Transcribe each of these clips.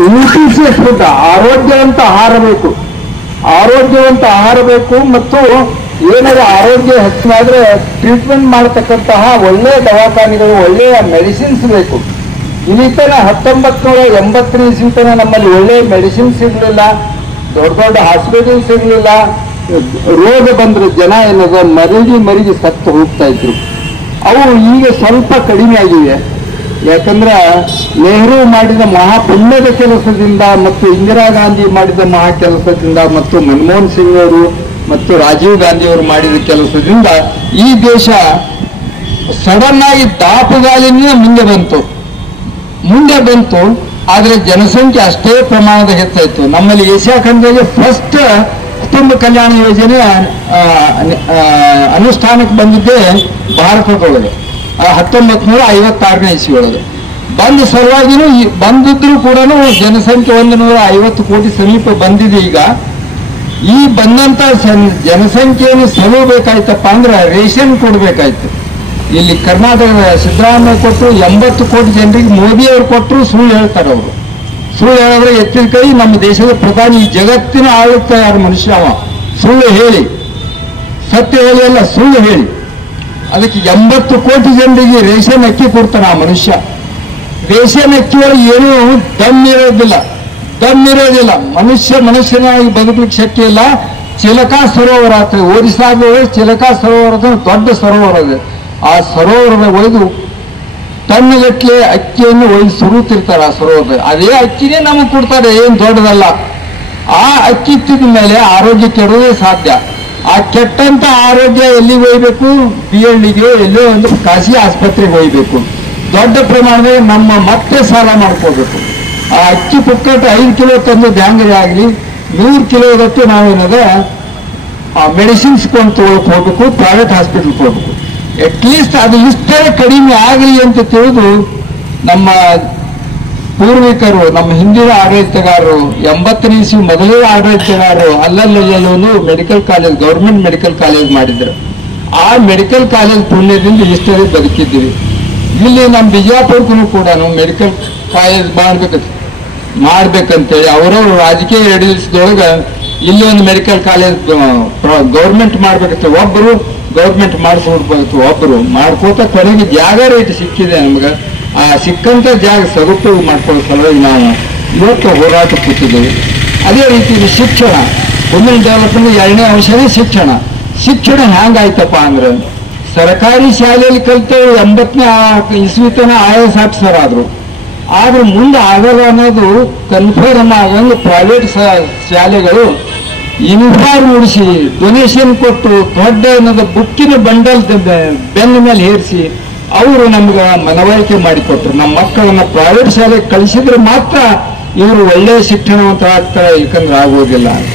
Nutritious food, ಆರೋಗ್ಯವಂತ ಆಹಾರ ಬೇಕು, ಆರೋಗ್ಯವಂತ ಆಹಾರ ಬೇಕು. ಮತ್ತು ಏನಾದ್ರು ಆರೋಗ್ಯ ಹೆಚ್ಚಾದ್ರೆ ಟ್ರೀಟ್ಮೆಂಟ್ ಮಾಡತಕ್ಕಂತಹ ಒಳ್ಳೆಯ ದವಾಖಾನೆಗಳು, ಒಳ್ಳೆಯ ಮೆಡಿಸಿನ್ಸ್ ಬೇಕು. ಇಲ್ಲಿ ತನ 1980 ಇಸ್ವಿ ತನ ನಮ್ಮಲ್ಲಿ ಒಳ್ಳೆಯ ಮೆಡಿಸಿನ್ ಸಿಗಲಿಲ್ಲ, ದೊಡ್ಡ ದೊಡ್ಡ ಹಾಸ್ಪಿಟಲ್ ಸಿಗಲಿಲ್ಲ. ರೋಗ ಬಂದ್ರೆ ಜನ ಏನದ ಮರಿಗೆ ಸತ್ತು ಹೋಗ್ತಾ ಇದ್ರು. ಅವು ಈಗ ಸ್ವಲ್ಪ ಕಡಿಮೆ ಆಗಿವೆ. ಯಾಕಂದ್ರೆ ನೆಹರು ಮಾಡಿದ ಮಹಾಪುಣ್ಯದ ಕೆಲಸದಿಂದ ಮತ್ತು ಇಂದಿರಾ ಗಾಂಧಿ ಮಾಡಿದ ಮಹಾ ಕೆಲಸದಿಂದ ಮತ್ತು ಮನಮೋಹನ್ ಸಿಂಗ್ ಅವರು ಮತ್ತು ರಾಜೀವ್ ಗಾಂಧಿ ಅವರು ಮಾಡಿದ ಕೆಲಸದಿಂದ ಈ ದೇಶ ಸಡನ್ ಆಗಿ ದಾಪುಗಾಲಿನಿಂದ ಮುಂದೆ ಬಂತು. ಆದರೆ ಜನಸಂಖ್ಯೆ ಅಷ್ಟೇ ಪ್ರಮಾಣದ ಹೆಚ್ಚಾಯಿತು. ನಮ್ಮಲ್ಲಿ ಏಷ್ಯಾ ಖಂಡದಲ್ಲಿ ಫಸ್ಟ್ ಕುಟುಂಬ ಕಲ್ಯಾಣ ಯೋಜನೆ ಅನುಷ್ಠಾನಕ್ಕೆ ಬಂದಿದ್ದೇ ಭಾರತದೊಳಗೆ 1956ನೇ ಇಸ್ವಿ ಒಳಗೆ ಬಂದ ಸಲುವಾಗಿನೂ ಬಂದಿದ್ರು ಕೂಡ ಜನಸಂಖ್ಯೆ 150 ಕೋಟಿ ಸಮೀಪ ಬಂದಿದೆ. ಈಗ ಈ ಬಂದಂತ ಜನಸಂಖ್ಯೆಯನ್ನು ಸಲುಬೇಕಾಯ್ತಪ್ಪ ಅಂದ್ರೆ ರೇಷನ್ ಕೊಡ್ಬೇಕಾಯ್ತು. ಇಲ್ಲಿ ಕರ್ನಾಟಕದ ಸಿದ್ದರಾಮಯ್ಯ ಕೊಟ್ಟರು 80 ಕೋಟಿ ಜನರಿಗೆ, ಮೋದಿಯವರು ಕೊಟ್ಟರು ಸುಳ್ಳು ಹೇಳ್ತಾರೆ. ಅವರು ಸುಳ್ಳು ಹೇಳಿದ್ರೆ ಎತ್ತಿದ ಕೈ. ನಮ್ಮ ದೇಶದ ಪ್ರಧಾನಿ, ಜಗತ್ತಿನ ಆಳುತ್ತ ಯಾರು ಮನುಷ್ಯ ಅವ, ಸುಳ್ಳು ಹೇಳಿ, ಸತ್ಯ ಹೇಳಿ ಅಲ್ಲ ಸುಳ್ಳು ಹೇಳಿ. ಅದಕ್ಕೆ 80 ಕೋಟಿ ಜನರಿಗೆ ರೇಷನ್ ಅಕ್ಕಿ ಕೊಡ್ತಾನೆ ಆ ಮನುಷ್ಯ. ರೇಷನ್ ಅಕ್ಕಿ ಒಳಗೆ ಏನೂ ದಮ್ ಇರೋದಿಲ್ಲ. ಮನುಷ್ಯನಾಗಿ ಬದುಕಲಿಕ್ಕೆ ಶಕ್ತಿ ಇಲ್ಲ. ಚಿಲಕಾ ಸರೋವರ ಆಗ್ತದೆ, ಒರಿಸ್ಸಾದ ಚಿಲಕಾ ಸರೋವರ ದೊಡ್ಡ ಸರೋವರ ಇದೆ. ಆ ಸರೋವರದ ಒಯ್ದು ಟನ್ಗಟ್ಟಲೆ ಅಕ್ಕಿಯನ್ನು ಒಯ್ದು ಸುರುತ್ತಿರ್ತಾರೆ ಆ ಸರೋವರದ. ಅದೇ ಅಕ್ಕಿನೇ ನಮಗೆ ಕೊಡ್ತಾರೆ, ಏನು ದೊಡ್ಡದಲ್ಲ. ಆ ಅಕ್ಕಿ ತಿಂದ ಮೇಲೆ ಆರೋಗ್ಯ ಕೆಡೋದೇ ಸಾಧ್ಯ. ಆ ಕೆಟ್ಟಂತ ಆರೋಗ್ಯ ಎಲ್ಲಿಗೆ ಒಯ್ಬೇಕು? BLDಗೆ ಎಲ್ಲೋ ಒಂದು ಖಾಸಗಿ ಆಸ್ಪತ್ರೆಗೆ ಒಯ್ಬೇಕು. ದೊಡ್ಡ ಪ್ರಮಾಣದಲ್ಲಿ ನಮ್ಮ ಮತ್ತೆ ಸಾಲ ಮಾಡ್ಕೋಬೇಕು. ಆ ಅಕ್ಕಿ ಪುಕ್ಕಟ್ಟು 5 ಕಿಲೋ ತಂದು ಬ್ಯಾಂಗರಿ ಆಗಲಿ 100 ಕಿಲೋದಕ್ಕೆ ನಾವೇನದ ಮೆಡಿಸಿನ್ಸ್ ಕೊಂಡು ತಗೊಳಕ್ ಹೋಗ್ಬೇಕು, ಪ್ರೈವೇಟ್ ಹಾಸ್ಪಿಟಲ್ಗೆ ಹೋಗ್ಬೇಕು. ಅಟ್ಲೀಸ್ಟ್ ಅದು ಇಷ್ಟೇ ಕಡಿಮೆ ಆಗಲಿ ಅಂತ ತಿಳಿದು ನಮ್ಮ ಪೂರ್ವಿಕರು, ನಮ್ಮ ಹಿಂದಿನ ಆಡಳಿತಗಾರರು, 80ನೇ ಇಸ್ವಿ ಮೊದಲೇ ಆಡಳಿತಗಾರರು ಅಲ್ಲಲ್ಲೊಂದು medical college, government medical college ಮಾಡಿದ್ರು. ಆ ಮೆಡಿಕಲ್ ಕಾಲೇಜ್ ಪುಣ್ಯದಿಂದ ಇಷ್ಟೇ ಬದುಕಿದ್ದೀವಿ. ಇಲ್ಲಿ ನಮ್ಮ ಬಿಜಾಪುರಕ್ಕೂ ಕೂಡ ಮೆಡಿಕಲ್ ಕಾಲೇಜ್ ಮಾಡ್ಬೇಕಂತೇಳಿ ಅವರವರು ರಾಜಕೀಯ ಎಡಳಿಸಿದೊಳಗೆ ಇಲ್ಲಿ ಒಂದು ಮೆಡಿಕಲ್ ಕಾಲೇಜ್ ಗೌರ್ಮೆಂಟ್ ಮಾಡ್ಬೇಕಂತ ಒಬ್ಬರು ಗೌರ್ಮೆಂಟ್ ಮಾಡಿಸ್ಬಿಡ್ಬೇಕು, ಒಬ್ಬರು ಮಾಡ್ಕೋತ ಕೊನೆಗೆ ಜಾಗ ರೇಟ್ ಸಿಕ್ಕಿದೆ ನಮ್ಗೆ. ಆ ಸಿಕ್ಕಂತ ಜಾಗ ಸದುಪಯೋಗ ಮಾಡ್ಕೊಳ್ಳೋ ಸಲುವಾಗಿ ನಾವು ಇವತ್ತು ಹೋರಾಟ ಕೂತಿದ್ದೇವೆ. ಅದೇ ರೀತಿ ಶಿಕ್ಷಣ, ವುಮೆನ್ ಡೆವಲಪ್ಮೆಂಟ್ 2ನೇ ಅಂಶನೇ ಶಿಕ್ಷಣ ಹ್ಯಾಂಗಾಯ್ತಪ್ಪ ಅಂದ್ರೆ ಸರ್ಕಾರಿ ಶಾಲೆಯಲ್ಲಿ ಕಲಿತೇವೆ 80ನೇ ಇಸ್ವಿ ತನ IAS ಆಫೀಸರ್ ಆದ್ರು ಮುಂದೆ ಆಗಲ್ಲ ಅನ್ನೋದು ಕನ್ಫರ್ಮ್ ಆಗಂಗೆ ಪ್ರೈವೇಟ್ ಶಾಲೆಗಳು ಯೂನಿಫಾರ್ಮ್ ಉಡಿಸಿ ಡೊನೇಷನ್ ಕೊಟ್ಟು ದೊಡ್ಡ ಅನ್ನೋದು ಬುಕ್ಕಿನ ಬಂಡಲ್ ಬೆನ್ನ ಮೇಲೆ ಹೇರಿಸಿ ಅವರು ನಮ್ಗೆ ಮನವರಿಕೆ ಮಾಡಿಕೊಟ್ರು. ನಮ್ಮ ಮಕ್ಕಳನ್ನ ಪ್ರೈವೇಟ್ ಶಾಲೆಗೆ ಕಳಿಸಿದ್ರೆ ಮಾತ್ರ ಇವರು ಒಳ್ಳೆಯ ಶಿಕ್ಷಣವಂತ ಆಗ್ತಾರೆ, ಇಲ್ಕಂದ್ರೆ ಆಗೋದಿಲ್ಲ ಅಂತ.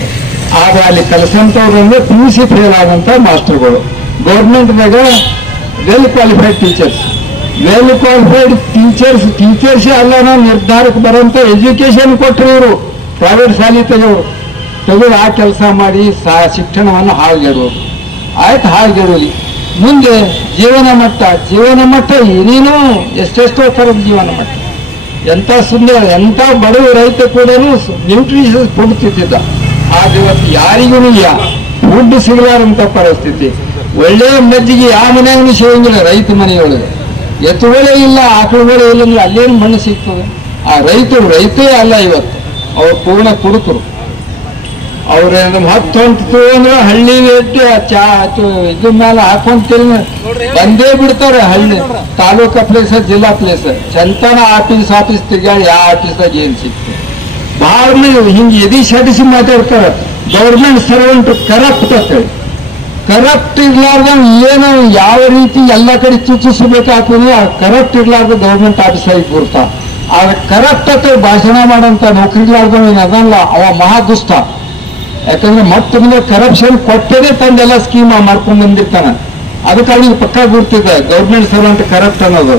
ಆಗ ಅಲ್ಲಿ ಕಲಿಸಂತವ್ರು ಅಂದ್ರೆ PUC ಫೇಲ್ ಆದಂತ ಮಾಸ್ಟರ್ಗಳು. ಗೌರ್ಮೆಂಟ್ದಾಗ ವೆಲ್ ಕ್ವಾಲಿಫೈಡ್ ಟೀಚರ್ಸ್ ಎಲ್ಲ ನಿರ್ಧಾರಕ್ಕೆ ಬರೋಂಥ ಎಜುಕೇಶನ್ ಕೊಟ್ಟರು ಇವರು. ಪ್ರೈವೇಟ್ ಶಾಲೆ ತೆಗೆದು ಆ ಕೆಲಸ ಮಾಡಿ ಶಿಕ್ಷಣವನ್ನು ಹಾಳ್ಗೆಡೋದು. ಆಯ್ತು, ಹಾಳ್ಗೆಡೋಲಿ. ಮುಂದೆ ಜೀವನ ಮಟ್ಟ ಏನೇನೋ ಎಷ್ಟೆಷ್ಟೋ ಥರದ ಜೀವನ ಮಟ್ಟ. ಎಂಥ ಸುಂದರ, ಎಂಥ ಬಡವ ರೈತ ಕೂಡ ನ್ಯೂಟ್ರಿಷಿಯಸ್ ಫುಡ್ ತಿಂತಿದ್ದ. ಆದ್ರೆ ಇವತ್ತು ಯಾರಿಗೂ ಫುಡ್ ಸಿಗಲಾರಂತ ಪರಿಸ್ಥಿತಿ. ಒಳ್ಳೆಯ ಮಜ್ಜಿಗೆ ಯಾವ ಮನೆಯಾಗೂ ಸಿಗಂಗಿಲ್ಲ ರೈತ ಮನೆಯೊಳಗೆ. ಎತ್ತುಗಳೇ ಇಲ್ಲ, ಆಕಳುಗಳೇ ಇಲ್ಲ ಅಂದ್ರೆ ಅಲ್ಲೇನು ಮಣ್ಣು ಸಿಗ್ತದೆ? ಆ ರೈತೇ ಅಲ್ಲ ಇವತ್ತು, ಅವ್ರು ಪೂರ್ಣ ಕುಡುಕರು. ಅವ್ರ 10 ಹೊಂಟು ಅಂದ್ರೆ ಹಳ್ಳಿ ಇದ್ರ ಮೇಲೆ ಹಾಕೊಂತ ಬಂದೇ ಬಿಡ್ತಾರೆ. ಹಳ್ಳಿ ತಾಲೂಕಾ ಪ್ಲೇಸ್, ಜಿಲ್ಲಾ ಪ್ಲೇಸ್, ಚಂತನ ಆಫೀಸ್ ತಿರ್ಗಾಡಿ ಯಾವ ಆಫೀಸ್ದಾಗ ಏನ್ ಸಿಗ್ತದೆ? ಬಹಳ ಹಿಂಗೆ ಎದಿ ಸಡಿಸಿ ಮಾತಾಡ್ತಾರೆ. ಗೌರ್ಮೆಂಟ್ ಸರ್ವೆಂಟ್ ಕರಪ್ಟ್ ಅಂತೇಳಿ. ಕರಪ್ಟ್ ಇರ್ಲಾರ್ದ ಏನು ಯಾವ ರೀತಿ ಎಲ್ಲ ಕಡೆ ಚುಚ್ಚಿಸಬೇಕಾಗ್ತದೆ, ಆ ಕರಪ್ಟ್ ಇರ್ಲಾರ್ದ ಗೌರ್ಮೆಂಟ್ ಆಫೀಸಾಗಿ ಕೂರ್ತಾ. ಆದ್ರೆ ಕರಪ್ಟ್ ಅಂತ ಭಾಷಣ ಮಾಡೋಂಥ ನೌಕರಿಲಾರ್ದ ಅದಲ್ಲ, ಅವ ಮಹಾದುಷ್ಟ. ಯಾಕಂದ್ರೆ ಮತ್ತೊಂದು ಕರಪ್ಷನ್ ಕೊಟ್ಟದೇ ತಂದೆಲ್ಲ ಸ್ಕೀಮ್ ಮಾಡ್ಕೊಂಡ್ ಬಂದಿರ್ತಾನೆ. ಅದಕ್ಕೆ ಅವನಿಗೆ ಪಕ್ಕ ಗುರ್ತಿದ್ದ ಗೌರ್ಮೆಂಟ್ ಸರ್ವೆಂಟ್ ಕರಪ್ಟ್ ಅನ್ನೋದು.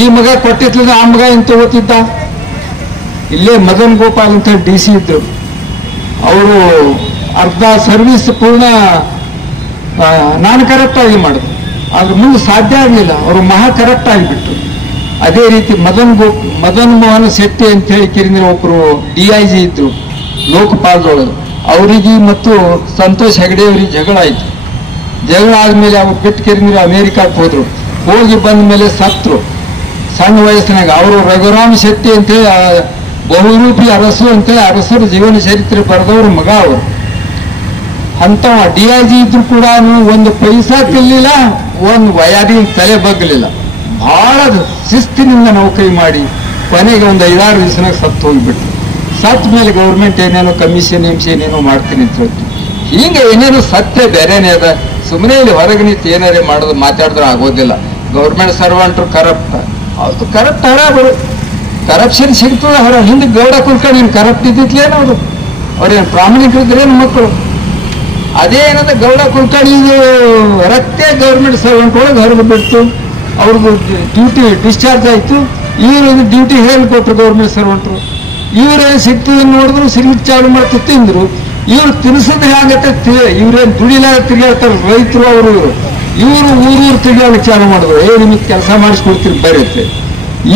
ಈ ಮಗ ಕೊಟ್ಟಿರ್ಲಿಲ್ಲ, ಆ ಮಗ ಏನ್ ತಗೋತಿದ್ದ? ಇಲ್ಲೇ ಮದನ್ ಗೋಪಾಲ್ ಅಂತ DC ಇದ್ರು. ಅವರು ಅರ್ಧ ಸರ್ವಿಸ್ ಪೂರ್ಣ ನಾನು ಕರೆಕ್ಟ್ ಆಗಿ ಮಾಡಿದ್ರು. ಆದ್ರೆ ಮುಂದೆ ಸಾಧ್ಯ ಆಗಲಿಲ್ಲ, ಅವರು ಮಹಾ ಕರೆಕ್ಟ್ ಆಗಿಬಿಟ್ಟು. ಅದೇ ರೀತಿ ಮದನ್ ಮೋಹನ್ ಶೆಟ್ಟಿ ಅಂತ ಹೇಳಿ ಕಿರಿಂದ್ರೆ ಒಬ್ರು DIG ಇದ್ರು ಲೋಕಪಾಲದೊಳಗೆ, ಅವರಿಗೆ ಮತ್ತು ಸಂತೋಷ್ ಹೆಗಡೆ ಅವರಿಗೆ ಜಗಳ ಆಯ್ತು. ಜಗಳ ಆದ್ಮೇಲೆ ಅವ್ರು ಬಿಟ್ಟು ಕಿರಿಂದ್ರೆ ಅಮೇರಿಕಾಕ್ಕೆ ಹೋದ್ರು. ಹೋಗಿ ಬಂದ ಮೇಲೆ ಸತ್ರು ಸಣ್ಣ ವಯಸ್ಸಿನಾಗ. ಅವರು ರಘುರಾಮ್ ಶೆಟ್ಟಿ ಅಂತೇಳಿ ಬಹುರೂಪಿ ಅರಸು ಅಂತೇಳಿ ಅರಸರ ಜೀವನ ಚರಿತ್ರೆ ಬರೆದವ್ರ ಮಗ ಅವರು. ಅಂತ DIG ಇದ್ರು ಕೂಡ ಒಂದು ಪೈಸಾ ತಿನ್ಲಿಲ್ಲ, ಒಂದು ವಯಾದಿನ ತಲೆ ಬಗ್ಲಿಲ್ಲ. ಬಹಳ ಶಿಸ್ತಿನಿಂದ ನೌಕರಿ ಮಾಡಿ ಕೊನೆಗೆ ಒಂದು 5-6 ದಿವಸನಾಗ ಸತ್ತು ಹೋಗ್ಬಿಟ್ಟು. ಸತ್ ಮೇಲೆ ಗೌರ್ಮೆಂಟ್ ಏನೇನೋ ಕಮಿಷನ್ ಏನೇನೋ ಮಾಡ್ತೀನಿ ಅಂತ ಹೇಳ್ತು. ಹೀಗೆ ಏನೇನೋ ಸತ್ಯ ಬೇರೆನೇ ಅದ. ಸುಮ್ಮನೆ ಇಲ್ಲಿ ಹೊರಗೆ ನಿಂತು ಏನಾರೇ ಮಾಡೋದು ಮಾತಾಡಿದ್ರೆ ಆಗೋದಿಲ್ಲ. ಗೌರ್ಮೆಂಟ್ ಸರ್ವೆಂಟ್ರು ಕರಪ್ಟ್, ಅದು ಕರಪ್ಟ್ ಹರಾಬರು. ಕರಪ್ಷನ್ ಸಿಗ್ತದೆ ಹೊರ. ಹಿಂದೆ ಗೌಡ ಕುಲ್ಕರ್ಣಿ ಕರಪ್ಟ್ ಇದ್ದಿತ್ಲೇನು ಅವರು? ಅವ್ರೇನು ಪ್ರಾಮಾಣಿಕರಿದ್ರೇನು ಮಕ್ಕಳು? ಅದೇ ಏನಂದ್ರೆ ಗೌಡ ಕುಲ್ಕರ್ಣಿ ರಕ್ತೆ ಗೌರ್ಮೆಂಟ್ ಸರ್ವೆಂಟ್ ಒಳಗೆ ಹೊರಗೆ ಬಿಡ್ತು. ಅವ್ರದ್ದು ಡ್ಯೂಟಿ ಡಿಸ್ಚಾರ್ಜ್ ಆಯ್ತು. ಇವರು ಡ್ಯೂಟಿ ಹೇಳಿಕೊಟ್ರು ಗೌರ್ಮೆಂಟ್ ಸರ್ವೆಂಟ್ರು. ಇವ್ರೇ ಸಿಗ್ತದೆ ನೋಡಿದ್ರು ಸಿಗ್ಲಿಕ್ಕೆ ಚಾಲು ಮಾಡ್ತು ತಿಂದ್ರು. ಇವ್ರು ತಿನ್ಸೋದು ಹೇಗತ್ತೆ? ಇವ್ರೇನು ದುಡಿಲಾಗ ತಿರುಗಾಡ್ತಾರೆ ರೈತರು ಅವರು. ಇವರು ಊರೂರು ತಿರುಗಾಡಕ್ಕೆ ಚಾಲು ಮಾಡಿದ್ರು. ನಿಮಗೆ ಕೆಲಸ ಮಾಡಿಸ್ಕೊಡ್ತೀರಿ ಬರುತ್ತೆ.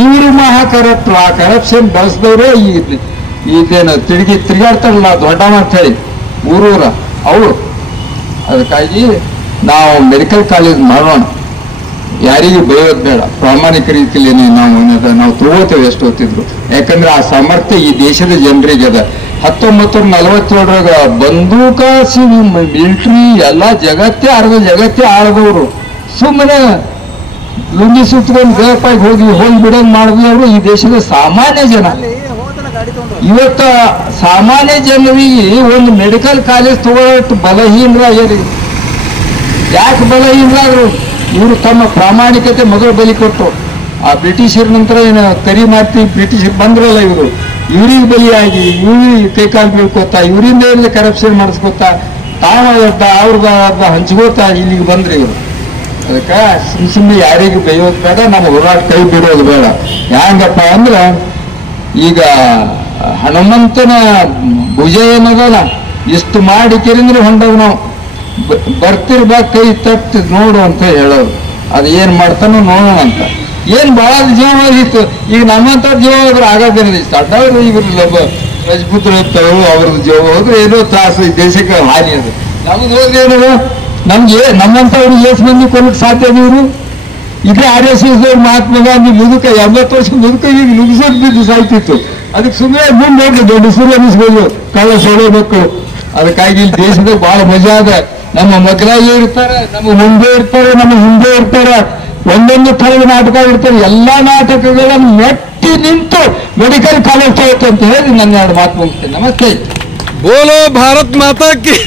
ಇವರು ಮಹಾ ಕರಪ್ಟ್ರು. ಆ ಕರಪ್ಷನ್ ಬಳಸಿದವರೇ ಇದೇನು ತಿರುಗಾಡ್ತಾರಲ್ಲ ದೊಡ್ಡವ ಅಂತ ಹೇಳಿ ಊರೂರ ಅವರು. ಅದಕ್ಕಾಗಿ ನಾವು ಮೆಡಿಕಲ್ ಕಾಲೇಜ್ ಮಾಡೋಣ, ಯಾರಿಗೂ ಬೈಯೋದು ಬೇಡ, ಪ್ರಾಮಾಣಿಕ ರೀತಿಯಲ್ಲಿ ನಾವು ತಗೋತೇವೆ ಎಷ್ಟು ಹೊತ್ತಿದ್ರು. ಯಾಕಂದ್ರೆ ಆ ಸಾಮರ್ಥ್ಯ ಈ ದೇಶದ ಜನರಿಗೆ ಅದ. 1947 ಬಂದೂಕ ಮಿಲಿಟರಿ ಎಲ್ಲ ಜಗತ್ತೇ ಜಗತ್ತೇ ಆಳದವರು. ಸುಮ್ಮನೆ ಲುಂಗಿ ಸುತ್ತಕೊಂಡು ಬೇಪಾಗಿ ಹೋಗಿ ಬಿಡೋದು ಮಾಡಿದ್ವಿ ಅವರು. ಈ ದೇಶದ ಸಾಮಾನ್ಯ ಜನ ಇವತ್ತ ಸಾಮಾನ್ಯ ಜನರಿಗೆ ಒಂದು ಮೆಡಿಕಲ್ ಕಾಲೇಜ್ ತಗೊಳ್ಳೋಷ್ಟು ಬಲಹೀನರಾಗ್ಯಾರಿ. ಯಾಕೆ ಬಲಹೀನರಾದ್ರು? ಇವರು ತಮ್ಮ ಪ್ರಾಮಾಣಿಕತೆ ಮೊದಲು ಬಲಿ ಕೊಟ್ಟರು. ಆ ಬ್ರಿಟಿಷರ ನಂತರ ಏನು ಕರಿ ಮಾತಿ ಬ್ರಿಟಿಷರ್ ಬಂದ್ರಲ್ಲ ಇವರು, ಇವ್ರಿಗೆ ಬಲಿಯಾಗಿ ಇವ್ರಿಗೆ ಕೈಕಾಲು ಬೀಳ್ಕೋತಾ, ಇವರಿಂದ ಏನಿದೆ ಕರಪ್ಷನ್ ಮಾಡಿಸ್ಕೋತಾ, ಅವ್ರದ ಹಂಚ್ಕೋತಾ ಇಲ್ಲಿಗೆ ಬಂದ್ರಿ ಇವರು. ಅದಕ್ಕೆ ಸುಮ್ಮನೆ ಯಾರಿಗೂ ಬೈಯೋದು ಬೇಡ, ನಮ್ಮ ಹೋರಾಟ ಕೈ ಬಿಡೋದು ಬೇಡ. ಹ್ಯಾಂಗಪ್ಪ ಅಂದ್ರೆ ಈಗ ಹನುಮಂತನ ಭುಜ ಏನದಲ್ಲ ಇಷ್ಟು ಮಾಡಿ ಕೆರಿಂದ್ರೆ ಹೊಂಡವ್ ನಾವು ಬರ್ತಿರ್ಬೇಕು ಕೈ ತಟ್ಟಿ ನೋಡು ಅಂತ ಹೇಳೋದು. ಅದು ಏನ್ ಮಾಡ್ತಾನೋ ನೋಡೋಣ ಅಂತ. ಏನ್ ಬಹಳ ಜೀವ ಇತ್ತು. ಈಗ ನಮ್ಮಂತ ಜೀವ ಹೋದ್ರೆ ಆಗೋದೇನಿದೆ. ಸಣ್ಣವರು ಇವ್ರಲ್ಲ ರಜಪೂತ್ರ ಇರ್ತಾರೋ ಅವ್ರದ್ದು ಜೀವ ಹೋದ್ರೆ ಏನೋ ತ್ರಾಸು, ಈ ದೇಶಕ್ಕೆ ಹಾನಿ ಅದು. ನಮ್ದು ಹೋದ್ರೆ ಏನದು? ನಮ್ಮಂತವ್ರು ಎಷ್ಟು ಮಂದಿ ಕೊಲ್ಲಕ್ಕೆ ಸಾಧ್ಯ ಇವರು? ಇದೇ RSS ಮಹಾತ್ಮ ಗಾಂಧಿ ಮುದುಕ 80 ವರ್ಷ ಮುದುಕ ಈಗ ನುಗ್ಸೋದು ಬಿದ್ದು ಸಾಯ್ತಿತ್ತು. ಅದಕ್ಕೆ ಸುಮ್ಮನೆ ಮುಂದೆ ನೋಡ್ರಿ ದೊಡ್ಡ ಸುರು ಅನ್ನಿಸ್ಬೋದು ಕಳ್ಳ ಸೊಳೆ ಮಕ್ಕಳು. ಅದಕ್ಕಾಗಿ ಇಲ್ಲಿ ದೇಶದಾಗ ಬಹಳ ಮಜಾ ಅದ. ನಮ್ಮ ಮಕ್ಕಳಾಗಿ ಇರ್ತಾರೆ, ನಮ್ಮ ಮುಂದೆ ಇರ್ತಾರೆ, ನಮ್ಮ ಹಿಂದೆ ಇರ್ತಾರೆ, ಒಂದೊಂದು ಥರದ ನಾಟಕ ಇರ್ತಾರೆ. ಎಲ್ಲಾ ನಾಟಕಗಳನ್ನು ಮೆಟ್ಟಿ ನಿಂತು ಮೆಡಿಕಲ್ ಕಾಲೇಜ್ ಹೋಗುತ್ತೆ ಅಂತ ಹೇಳಿ ನನ್ನ 2 ಮಾತು ಮುಗಿಸ್ತೇನೆ. ನಮಸ್ತೆ. ಬೋಲೋ ಭಾರತ್ ಮಾತಾ ಕಿ.